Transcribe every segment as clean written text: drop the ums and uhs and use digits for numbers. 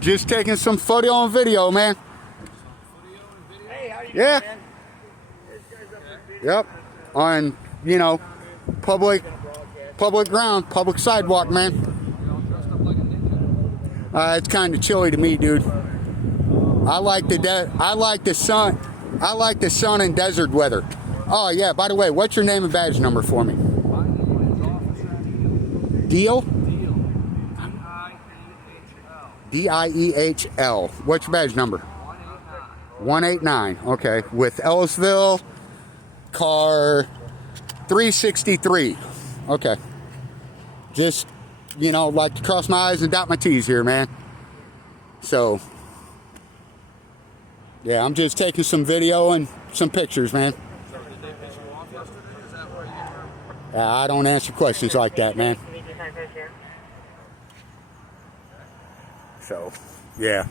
Just taking some photo and video, man. Hey, how you doing, Yeah. man? Yep. On, you know, public ground, public sidewalk, man. It's kind of chilly to me, dude. I like the sun and desert weather. Oh yeah, by the way, what's your name and badge number for me? Deal? D-I-E-H-L. What's your badge number? 189. Okay. With Ellisville, car 363. Okay. Just, you know, like to cross my I's and dot my T's here, man. So, yeah, I'm just taking some video and some pictures, man. So did they piss you off yesterday? Is that why you were... I don't answer questions like that, man. So, yeah.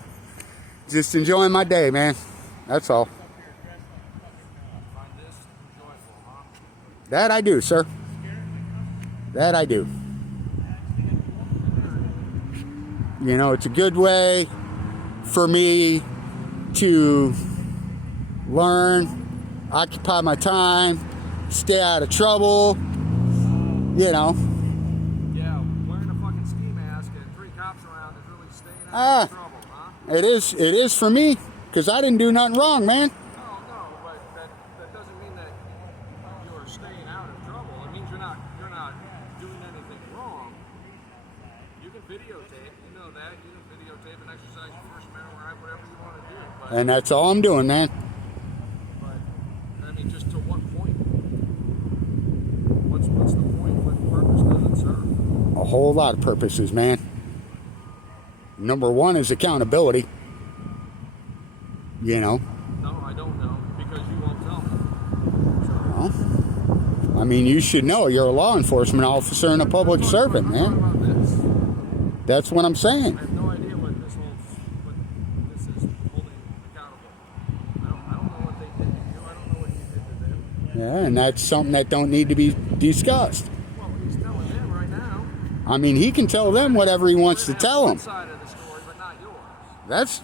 Just enjoying my day, man. That's all. Find this enjoyable, huh? That I do, sir. That I do. You know, it's a good way for me to learn, occupy my time, stay out of trouble, you know. Yeah, wearing a fucking ski mask and 3 cops around is really staying out of trouble, huh? It is for me, because I didn't do nothing wrong, man. No, but that doesn't mean that you're staying out of trouble. It means you're not doing anything wrong. You can videotape, you know that. You can videotape and exercise your First Amendment right, whatever you want to do. But, And that's all I'm doing, man. but I mean, just to what point? What's the point? What purpose does it serve? A whole lot of purposes, man. Number one is accountability. You know. No, I don't know, because you won't tell me. So, Well, I mean, you should know. You're a law enforcement officer and a public servant, what man. about this? That's what I'm saying. I have no idea what this is holding accountable. I don't know what they did to you. I don't know what you did to them. Yeah, and that's something that don't need to be discussed. Well, he's telling them right now. I mean, he can tell them whatever he wants to tell them. One side of the story, but not yours. That's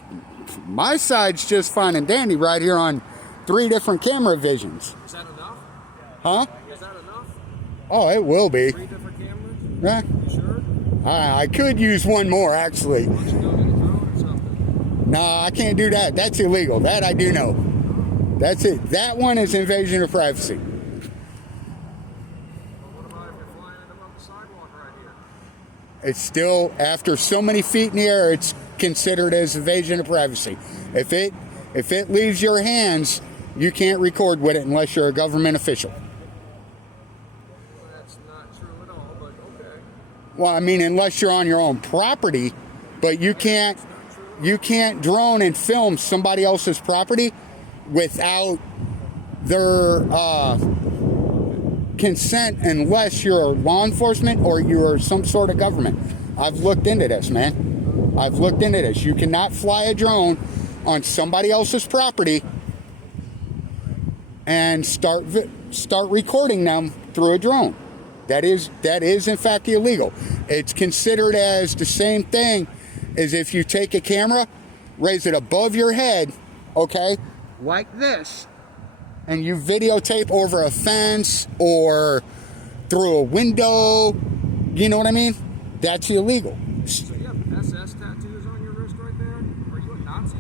my side's just fine and dandy right here on 3 different camera visions. Is that enough? Huh? Is that enough? Oh, it will be. 3 different cameras? Yeah. You sure? I could use one more, actually. Why don't you go get a drone or something? No, I can't do that. That's illegal. That I do know. That's it. That one is invasion of privacy. But what about if you're flying them up the sidewalk right here? It's still, after so many feet in the air, it's considered as invasion of privacy. If it leaves your hands, you can't record with it unless you're a government official. That's not true at all, but okay. Well, I mean, unless you're on your own property, but you can't drone and film somebody else's property without their consent unless you're law enforcement or you're some sort of government. I've looked into this, man. I've looked into this. You cannot fly a drone on somebody else's property and start recording them through a drone. That is in fact illegal. It's considered as the same thing as if you take a camera, raise it above your head, okay, like this, and you videotape over a fence or through a window, you know what I mean? That's illegal. So you have SS tattoos on your wrist right there? Are you a Nazi?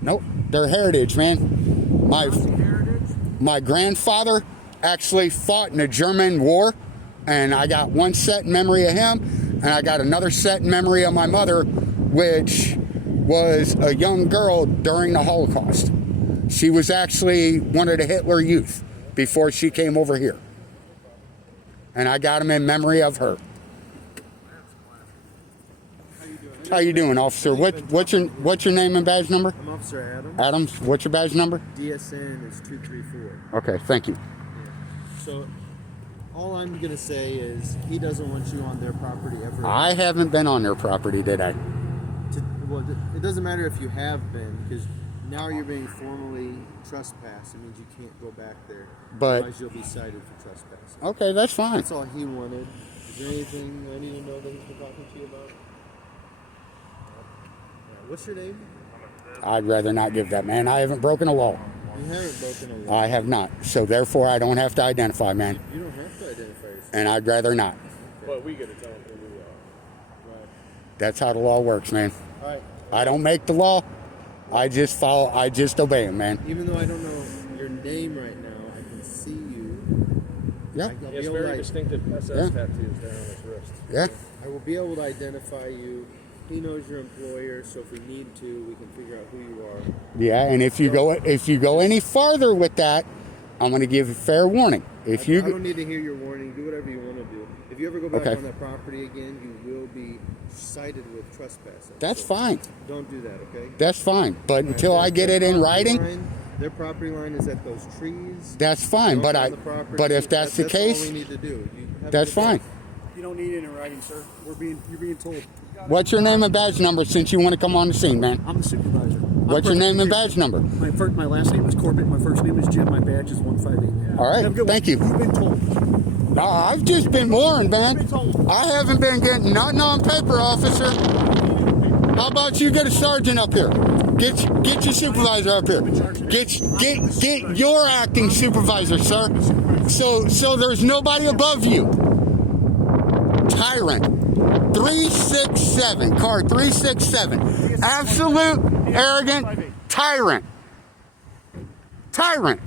Nope, they're heritage, man. Nazi heritage? My grandfather actually fought in the German war, and I got one set in memory of him, and I got another set in memory of my mother, which was a young girl during the Holocaust. She was actually one of the Hitler Youth before she came over here. And I got them in memory of her. How you doing, officer? What's your name and badge number? I'm Officer Adams. Adams, what's your badge number? DSN is 234. Okay, thank you. So, all I'm going to say is he doesn't want you on their property ever. I haven't been on their property, did I? Well, it doesn't matter if you have been, because now you're being formally trespassed. It means you can't go back there. But- Otherwise, you'll be cited for trespassing. Okay, that's fine. That's all he wanted. Is there anything I need to know that he's been talking to you about? What's your name? I'd rather not give that, man. I haven't broken a law. You haven't broken a law. I have not. So therefore, I don't have to identify, man. You don't have to identify yourself. And I'd rather not. But we get to tell them who we are. Right. That's how the law works, man. All right. I don't make the law. I just follow. I just obey them, man. Even though I don't know your name right now, I can see you. Yeah. I'll He be has able very to, distinctive SS Yeah. tattoos down on his wrist. Yeah. I will be able to identify you. He knows your employer, so if we need to, we can figure out who you are. Yeah. And if you go any farther with that, I'm going to give you fair warning. If I you don't need to hear your warning. Do whatever you want to do. If you ever go back Okay. on that property again, you will be cited with trespassing. that's So fine. Don't do that, okay? That's fine. But until I get it in writing, Their property line is at those trees. that's fine. Don't But on the property. but if that's the all case, we need to do. You have that's to go fine. back. You don't need it in writing, sir. You're being told. What's your name and badge number since you want to come on the scene, man? I'm the supervisor. What's your name and badge number? My last name is Corbett. My first name is Jim. My badge is 158. All right, Have a good thank one. you. You've been told. No, I've just been warned, man. You've been told. I haven't been getting nothing on paper, officer. How about you get a sergeant up here? Get your supervisor up here. Get your acting supervisor, sir. So there's nobody above you. Tyrant. 367, car 367. Absolute arrogant tyrant. Tyrant.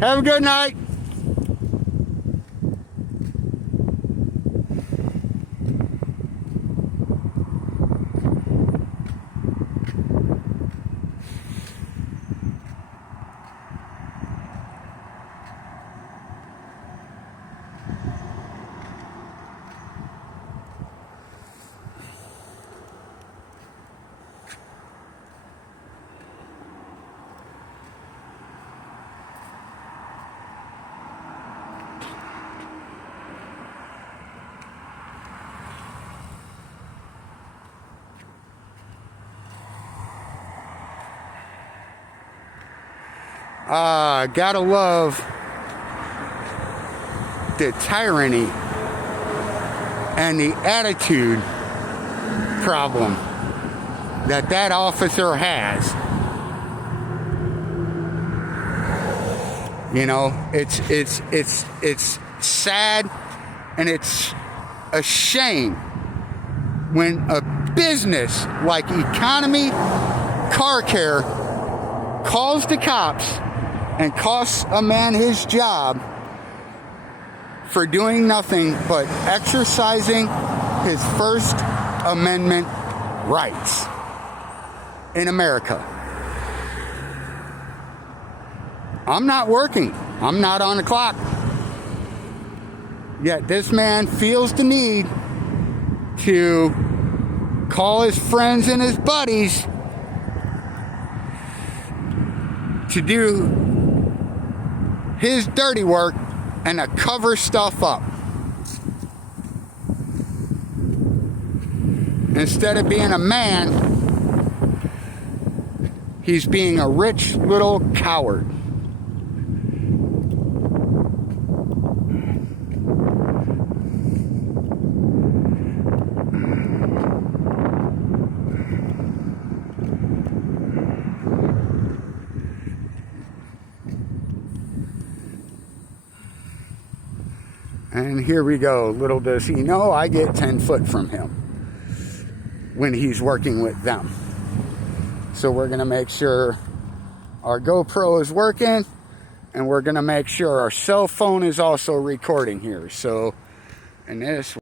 Have a good night. Gotta love the tyranny and the attitude problem that officer has. You know, it's sad and it's a shame when a business like Economy Car Care calls the cops and costs a man his job for doing nothing but exercising his First Amendment rights in America. I'm not working. I'm not on the clock. Yet this man feels the need to call his friends and his buddies to do his dirty work and to cover stuff up. Instead of being a man, he's being a rich little coward. And here we go. Little does he know, I get 10 foot from him when he's working with them. So we're going to make sure our GoPro is working, and we're going to make sure our cell phone is also recording here. So, and this